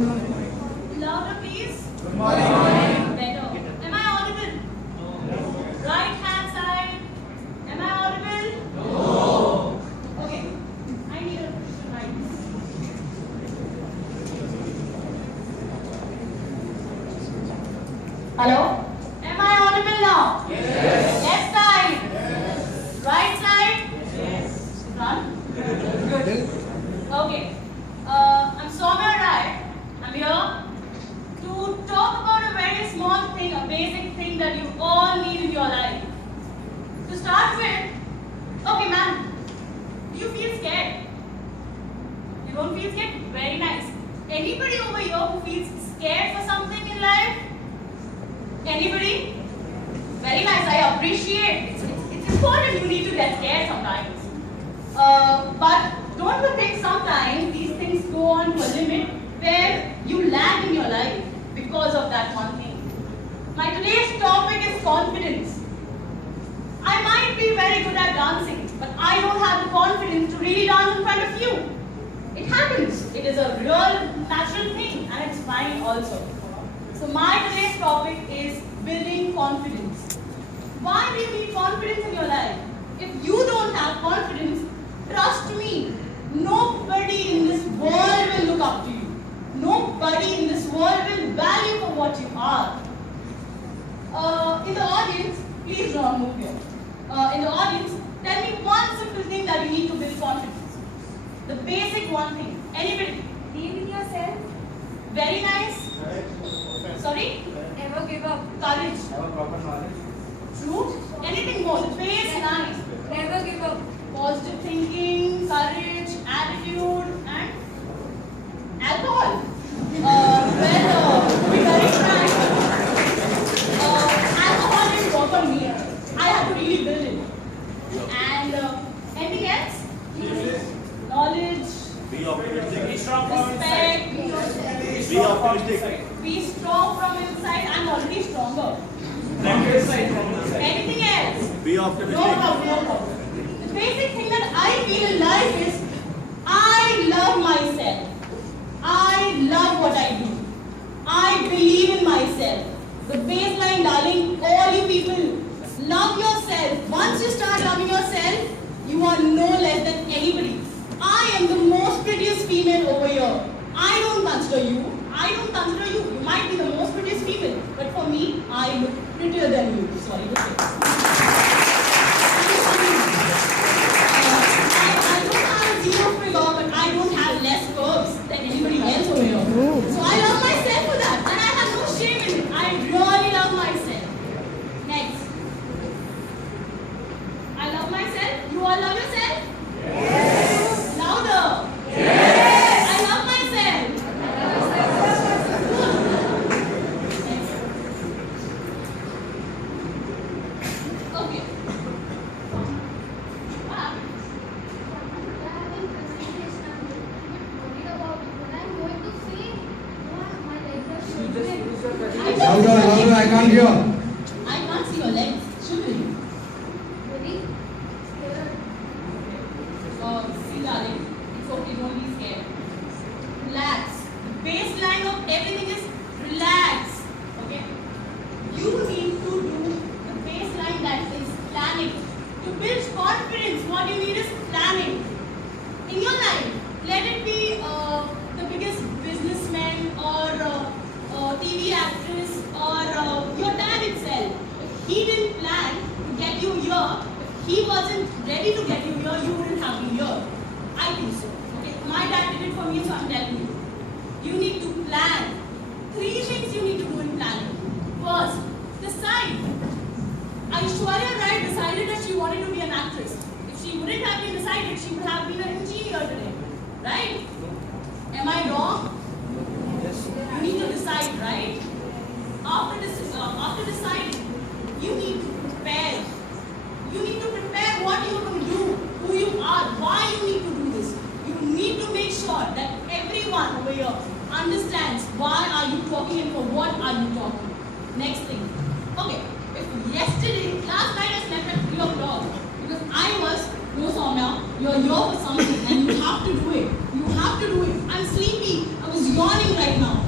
Louder, please. Good morning. Better. Am I audible? No. Right hand side. Am I audible? No. Okay. I need a right. Hello? Am I audible now? Yes. Left side. Yes. Right side. Yes. Run. Good. Okay. I'm Soumya Rai. I'm here to talk about a very small thing, a basic thing that you all need in your life. To start with, okay, ma'am, do you feel scared? You don't feel scared? Very nice. Anybody over here who feels scared for something in life? Anybody? Very nice. I appreciate. It's important. You need to get scared sometimes. But don't you think sometimes these things go on to a limit where you lag in your life because of that one thing? My today's topic is confidence. I might be very good at dancing, but I don't have the confidence to really dance in front of you. It happens. It is a real natural thing and it's fine also. So my today's topic is building confidence. Why do you need confidence in your life? If you don't have confidence, trust me, nobody in this world will look up to you. Nobody in this world will value for what you are. In the audience, please don't move here. In the audience, tell me one simple thing that you need to build confidence. The basic one thing. Anybody? Believe in yourself. Very nice. Sorry? Never give up. Courage. Have a proper knowledge. True. Anything more. The base nice. Never give up. Positive thinking, courage, attitude, and alcohol. To be very frank, alcohol didn't work on me. I had to really build it. And anything else? Knowledge, Be optimistic. Be strong respect, Be optimistic. be strong from inside. I'm already stronger. Anything else? Be No optimistic. problem, no problem. The basic thing that I feel in life is I love myself. I love what I do. I believe in myself. The baseline, darling, all you people, love yourself. Once you start loving yourself, you are no less than anybody. I am the most prettiest female over here. I don't consider you. I don't consider you. You might be the most prettiest female, but for me, I look prettier than you. Sorry to say. I don't have a zero figure, but I don't have less curves than anybody else over here. So I love myself for that, and I have no shame in it. I really love myself. Next. I love myself. You all love yourself? Yes. Louder. Yes. I love myself. Okay. Ah. Louder, I can't hear. I can't see your legs. Should we? See, darling, it's okay. Don't be scared. Relax. The baseline of everything is relax. Okay? You need to do the baseline that is planning. To build confidence, what you need is planning. In your life, let it be the biggest businessman or TV actress or your dad itself. If he didn't plan to get you here, if he wasn't ready to get you here, you wouldn't have been here. I think so. Okay? My dad did it for me, so I'm telling you. You need to plan. 3 things you need to do in planning. First, decide. Aishwarya Rai decided that she wanted to be an actress. If she wouldn't have been decided, she would have been an engineer today. Right? Am I wrong? You need to decide, right? After deciding, you need to prepare. You need to prepare what you're going to do, who you are, why you need to do this. You need to make sure that everyone over here understands why are you talking and for what are you talking. Next thing. Okay, if last night I slept at 3 o'clock because I was, no Soumya, you're here for something and you have to do it. You have to do it. I'm sleepy. I was yawning right now.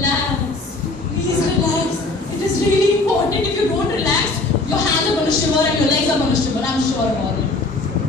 Relax. Please relax. It is really important. If you don't relax, your hands are going to shiver and your legs are going to shiver. I'm sure about it.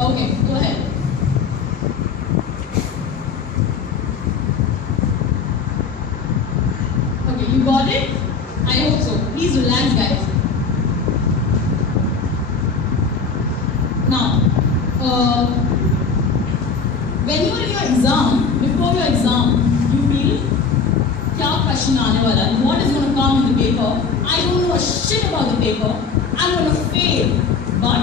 Okay, go ahead. Okay, you got it? I hope so. Please relax, guys. Now, when you are in your exam, before your exam, you feel, क्या question आने वाला है? What is going to come in the paper? I don't know a shit about the paper. I'm going to fail. But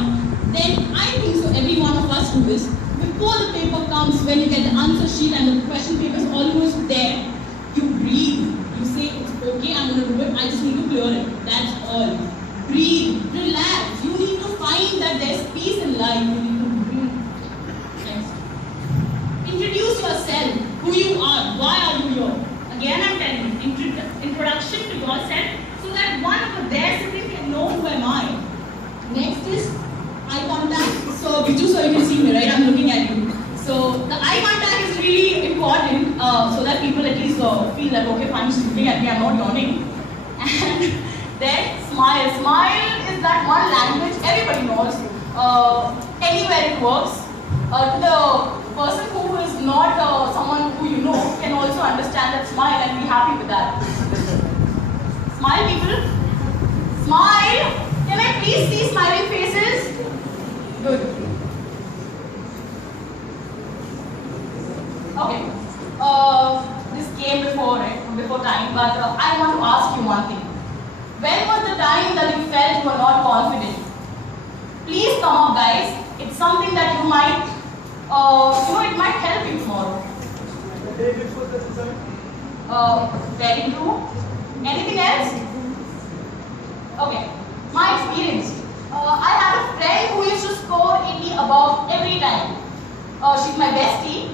then I think so. Every one of us do this. Before the paper comes, when you get the answer sheet and the question paper is almost there, you breathe. You say, it's okay, I'm going to do it. I just need to clear it. That's all. Breathe. Relax. You need to find that there's peace in life. You need to breathe. Next. Introduce yourself. Who you are. Why are you here? Again, I'm telling you. Introduction to yourself so that one over there sitting can know who am I. Next is eye contact. So, Biju, so you can see me, right? I'm looking at you. So, the eye contact is really important so that people at least feel that, okay, fine, she's looking at me, I'm not yawning. And then, smile. Smile is that one language everybody knows. Anywhere it works. The person who is not someone who you know can also understand that smile and be happy with that. Smile, people. Smile. Can I please see smiling faces? Good. Okay. This came before time, but I want to ask you one thing. When was the time that you felt you were not confident? Please come up, guys. It's something that you might, it might help you tomorrow. The day before the result? Very true. Anything else? Okay. My experience. I had a friend who used to score 80 above every time. She's my bestie.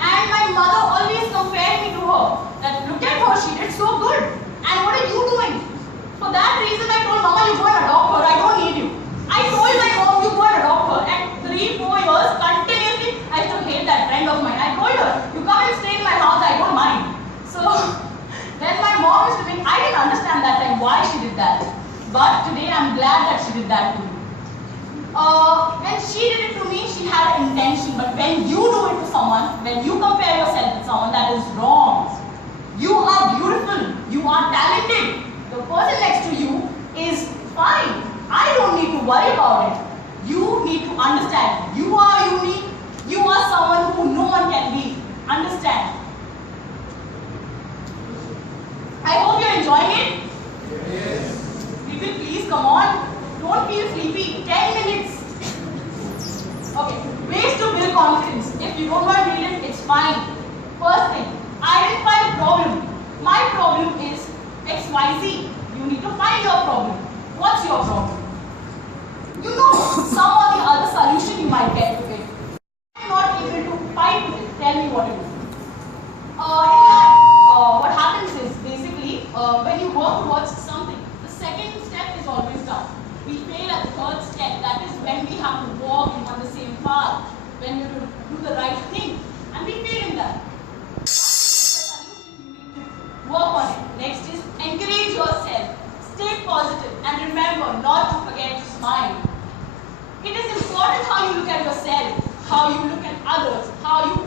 And my mother always compared me to her. That look at her, she did so good. And what are you doing? For that reason I told Mama, you go and adopt her. I don't need you. I told my mom, you go and adopt her. And 3-4 years continuously, I still hate that friend of mine. I told her, you come and stay in my house, I don't mind. So then my mom used to think, I didn't understand that time why she did that. But today I'm glad that she did that to me. When she did it to me, she had an intention. But when you do it to someone, when you compare yourself with someone, that is wrong. You are beautiful. You are talented. The person next to you is fine. I don't need to worry about it. You need to understand. You are unique. You are someone who no one can be. Understand. I hope you're enjoying it. Yes. People, please come on. Don't feel sleepy. 10 minutes. Okay. Ways to build confidence. If you don't want to build it, it's fine. First thing, identify the problem. My problem is XYZ. You need to find your problem. What's your problem? You know some or the other solution you might get to it. I'm not able to fight with it. Tell me what it is. What happens is basically when you work towards something, the second step is always done. We fail at the third step. That is when we have to walk on the same path, when we do the right thing, and we fail in that. The solution you need to work on it. Next is encourage yourself. Stay positive and remember not to forget to smile. It is important how you look at yourself, how you look at others, how you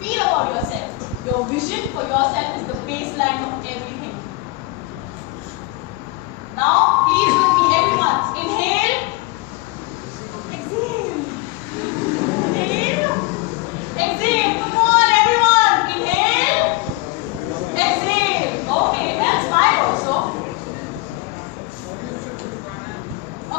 feel about yourself. Your vision for yourself is the baseline of everything. Now, please with me, everyone. Inhale. Exhale. Inhale. Exhale. Come on, everyone. Inhale. Exhale. Okay, and smile also.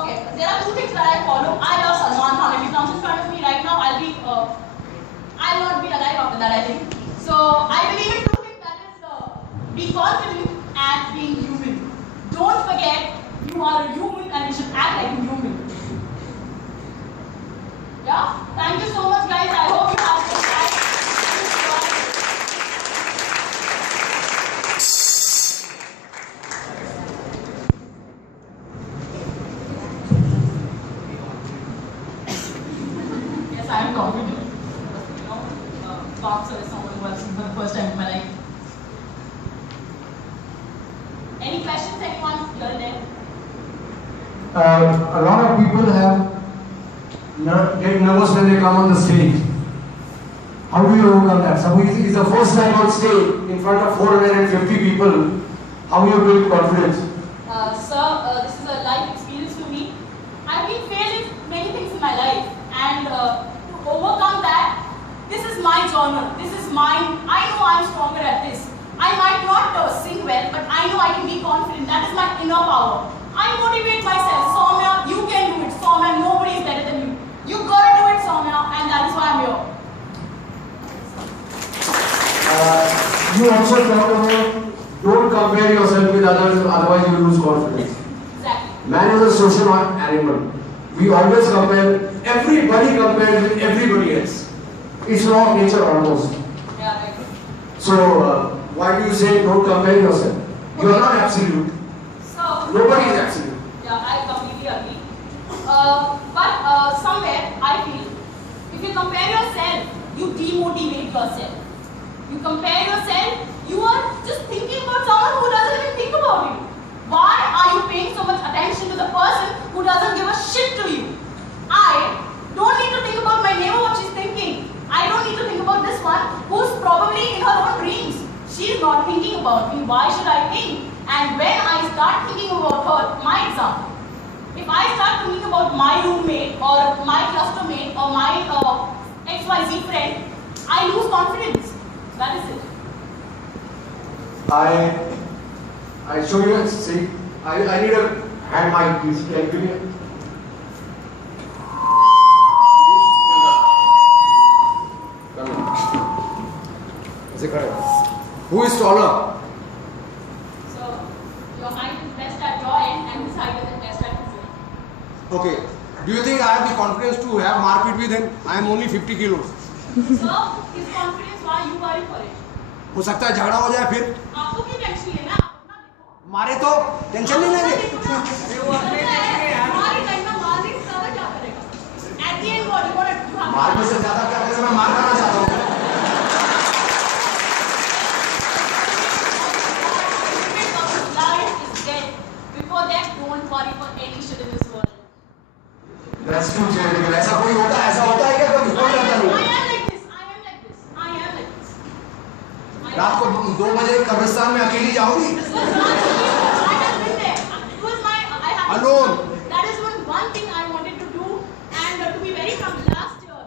Okay, there are two things that I follow. I love Salman Khan. If he comes in front of me right now, I'll not be alive after that, I think. So, I believe in two things, that is be confident and being human. Don't forget, you are a human and you should act like a human. Yeah? Thank you so much, guys. I hope you have some time. Yes, I am confident. Boxer is someone who has seen for the first time in my life. Any questions, anyone here and there? A lot of people get nervous when they come on the stage. How do you overcome that? Suppose it's the first time on stage in front of 450 people. How do you build confidence? Sir, this is a life experience for me. I've been failed in many things in my life, and to overcome that, this is my genre. This is mine. I know I'm stronger at this. I might not sing well, but I know I can be confident. That is my inner power. I motivate myself. Soumya, you can do it. Soumya, nobody is better than you. You gotta do it, Soumya, and that is why I'm here. You also talk about don't compare yourself with others, otherwise you will lose confidence. Exactly. Man is a social animal. We always compare. Everybody compares with everybody else. It's law of nature almost. Yeah, right. So why do you say don't compare yourself? You are not absolute. So, Nobody is absolute. yeah, I completely agree. But somewhere I feel if you compare yourself, you demotivate yourself. You compare yourself, you are just thinking about someone who doesn't even think about you. Why are you paying so much attention to the person who doesn't give a shit to you? I don't need to think about my neighbor what she's thinking. I don't need to think about this one who's probably in her own dreams. She's not thinking about me. Why should I think? And when I start thinking about her, my example, if I start thinking about my roommate or my clustermate or my XYZ friend, I lose confidence. That is it. I show you. See, I need a hand mic. Please, can you give me? Who is taller? So your height is best at your end and his height is best at his end. Okay. Do you think I have the confidence to have market with him? I am only 50 kilos. So his confidence, why you worry for it? हो सकता है झगड़ा हो जाए फिर आपको क्यों tension लेना? आप अपना देखो. मारे तो टेंशन नहीं लेंगे हमारी टाइम में मालिक सब क्या करेगा? At the end what you want to do? मारने से ज्यादा क्या करेगा मैं मार खाना चाहता हूँ Life is dead. Before that, don't worry for any shit in this world. That's too theoretical. ऐसा कोई होता है? ऐसा होता है क्या कभी? कोई करता नहीं. I am like this. I am like this. I am like this. रात को 2 बजे कब्रिस्तान में अकेली जाओगी I have been there. It was my. I have. Alone. That is one thing I wanted to do, and to be very frank, last year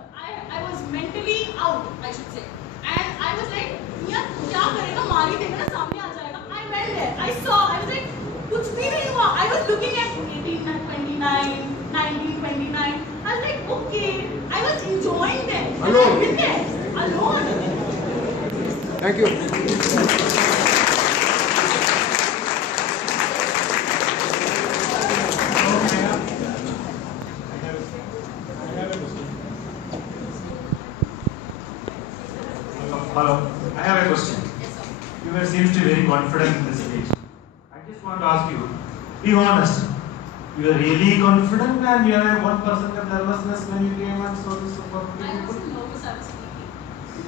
I was mentally out, I should say, and I was like, यार क्या करेगा? मारी देगा ना सामने आ जाएगा. I went there. I saw. I was like, कुछ भी नहीं हुआ. I was looking at 18, 29, 19, 29. I was like, okay. I was enjoying them. Alone. I've been there. Alone. Thank you Hello, I have a question. You were seems to be very confident in this stage. I just want to ask you, be honest. You were really confident and you have 1% of nervousness when you came and saw this for I people? wasn't nervous. I was sleeping.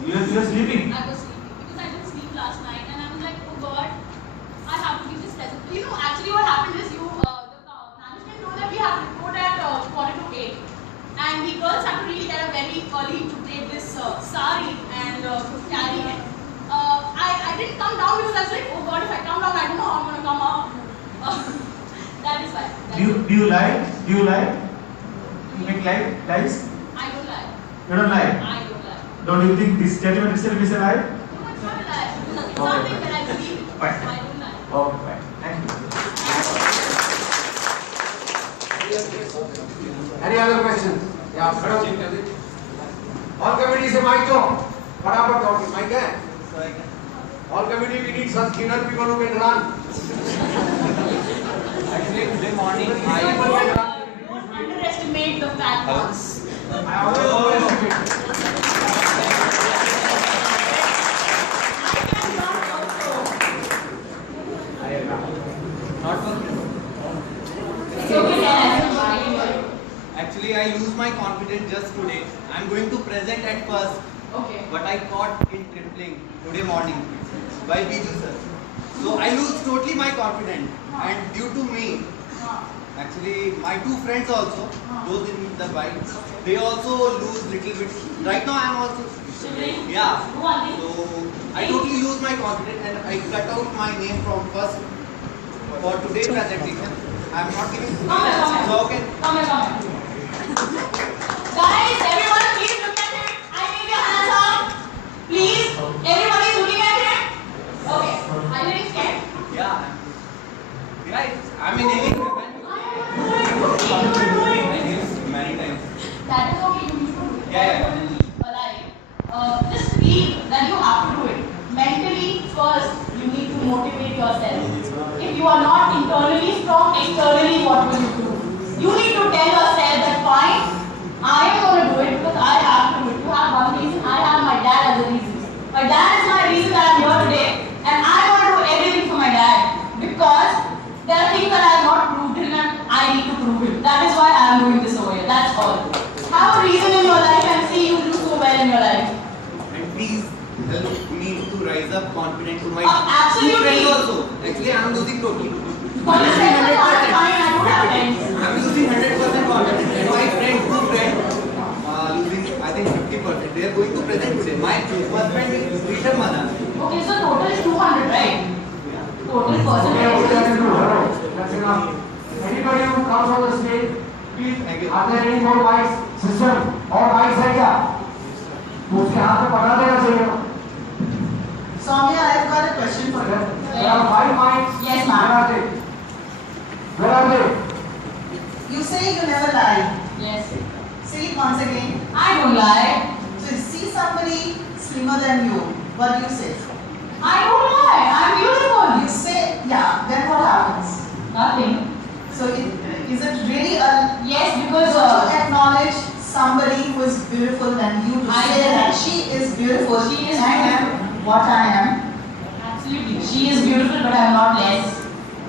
You are sleeping. I was sleeping because I didn't sleep last night, and I was like, oh God, I have to give this present. You know, actually, what happened is the management told that we have to report at 7:45, and the girls had to really get up very early to take this sari and carry it. I didn't come down because I was like, oh God, if I come down, I don't know how I'm gonna come up. That is why. Do you lie? Do you lie? You make lies? I don't lie. You don't lie. I don't lie. Don't you think this statement itself is a lie? No, it's not a lie. It's Okay. something that I believe in. Fine. So I don't lie. Okay, fine. Thank you. Any other questions? Yeah, खड़ो. All committee से mic दो. फटाफट दो. Mic है? All committee, we need such thinner people who can run. Actually, today morning Don't underestimate the fat ones. I always overestimate. Actually, I lose my confidence just today. I'm going to present at first, Okay. but I caught in tripling today morning by Biju sir. So I lose totally my confidence, and due to me, actually my two friends also, those in the bike, they also lose little bit. Right now I am also, Shivering? yeah. Do one thing. So I totally lose my confidence and I cut out my name from first for today's presentation. I am not giving. Come here. So okay. Come here. Guys, everyone, please look at him. I need your hands up. Please, everybody is looking at him. Okay. Are you getting scared? Yeah. Guys, I mean, You are doing. many times. That is okay. You need to do it. Yeah. Just feel that you have to do it. Mentally, first, you need to motivate yourself. If you are not internally strong, externally, what will you do? You need to tell yourself that fine, I am going to do it because I have to do it. You have one reason, I have my dad as a reason. My dad is my reason that I am here today, and I want to do everything for my dad because there are things that I have not proved him and I need to prove it. That is why I am doing this over here. That's all. Have a reason in your life and see you do so well in your life. And please help me to rise up confident to my Absolutely. two friends also. Actually, I am losing totally. But you said that last time I don't have friends. I am losing 100% confidence. And my friend, two friends, losing I think 50%. They are going to present today. My first friend is Rishabh Madan. Okay, so total is 200, right? Total Okay, percentage. that's enough. Anybody who comes on the stage, please, Thank you. are there any more mics? System, और mics है क्या? तो उसके हाथ में पकड़ा देना चाहिए ना? Soumya, I've got a question for you. There are 5 mics. Yes, ma'am. Where are they? Where are they? You say you never lie. Yes. Say it once again. I don't lie. So you see somebody slimmer than you. What do you say? I don't lie. I'm beautiful. You say, yeah, then what happens? Nothing. So is it really a Yes, because so to acknowledge somebody who is beautiful than you to I say am. that she is beautiful. She is I am what I am. absolutely, she is beautiful, but I'm not less.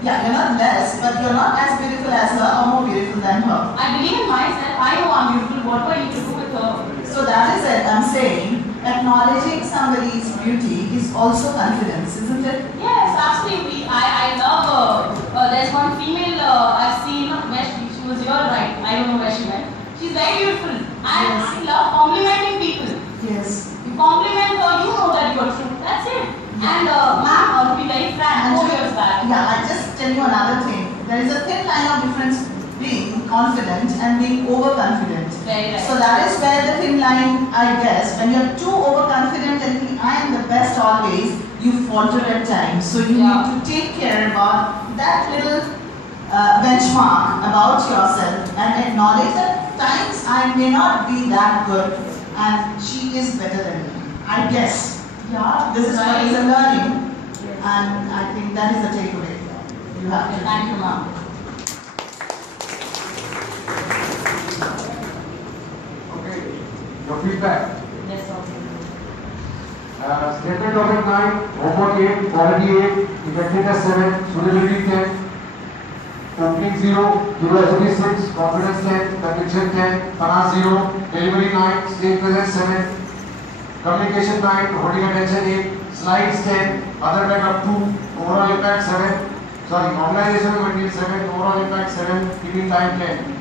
Yeah, you're not less, but you're not as beautiful as her or more beautiful than her. I believe in myself. I know I'm beautiful. What do I need to do with her? So that is it. I'm saying acknowledging somebody's beauty is also confidence, isn't it? Yes, absolutely. I love there's one female I've seen where she was here, right? I don't know where she went. She's very beautiful. I love complimenting people. Yes. You compliment her, you know that you're true. That's it. And ma'am, to be very frank, 4 years back. Yeah, I just tell you another thing. There is a thin line of difference being confident and being overconfident. Very right. So that is where the thin line, I guess, when you're too overconfident and think I am the best always, you falter at times. So you need to take care about that little benchmark about yourself and acknowledge that times I may not be that good and she is better than me. I guess. Yeah, This is what right. is a learning, and I think that is the takeaway. You have to. Thank you, ma'am. Okay, your feedback. Yes, sir. Statement topic 9, homework 8, quality 8, effectiveness 7, suitability 10, opening 0, curiosity 6, confidence 10, conviction 10, finance 0, delivery 9, stage presence 7, communication 9, holding attention 8, slides 10, other backup 2, overall impact 7, organization of material 7, overall impact 7, keeping time 10.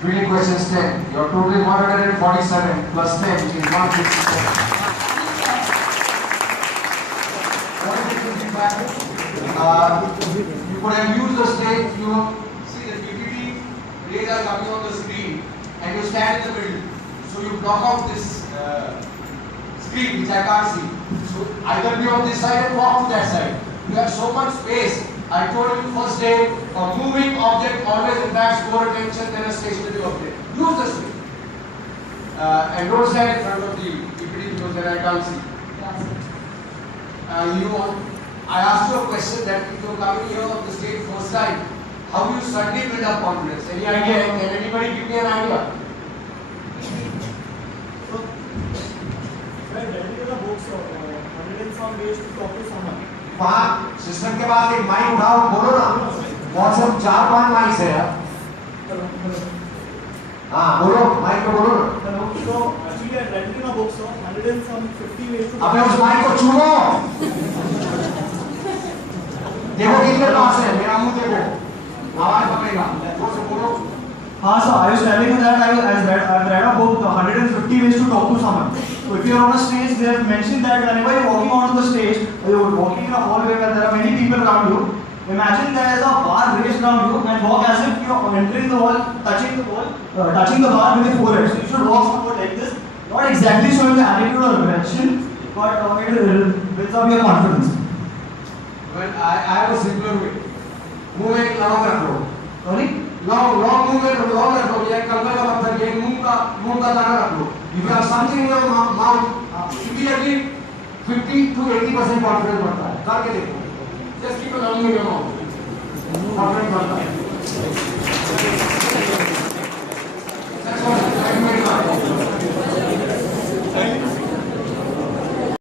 Fielding questions 10. Your total is 147 plus 10, which is 167. You could have used the stage, you see the PPT rays are coming on the screen and you stand in the middle. So you block out this screen which I can't see. So either be on this side and walk to that side. You have so much space. I told you first day, a moving object always attracts more attention than a stationary object. Use the screen. And don't stand in front of the PPT because then I can't see. I asked you a question that if you are coming here on the stage first time, how do you suddenly build up confidence? Any idea? Can anybody give me an idea? वहाँ system के पास एक mic उठाओ बोलो ना बहुत सब 4-5 mic है यार हाँ बोलो माइक पे बोलो ना अबे उस माइक को छूलो देखो कितने पास है, मेरा मुंह देखो, आवाज पकड़ेगा, जोर से बोलो। हाँ, so I was telling you that I've read a book, 150 Ways to Talk to Someone. So if you're on a stage, they have mentioned that whenever you're walking onto the stage, or you're walking in a hallway where there are many people around you, imagine there is a bar raised around you and walk as if you're entering the wall, touching the bar with your forehead. So you should walk forward like this, not exactly showing the attitude or aggression, but it will build up your confidence. Well, I have a simpler way. मुंह में लौंग रख लो। Sorry? लौंग मुंह में लौंग रख लो, ये कंबल का पत्थर, ये मुंह का दाना रख लो। If you have something in your mouth, immediately 50 to 80% confidence बढ़ता है। करके देखो। Just keep a lung in your mouth.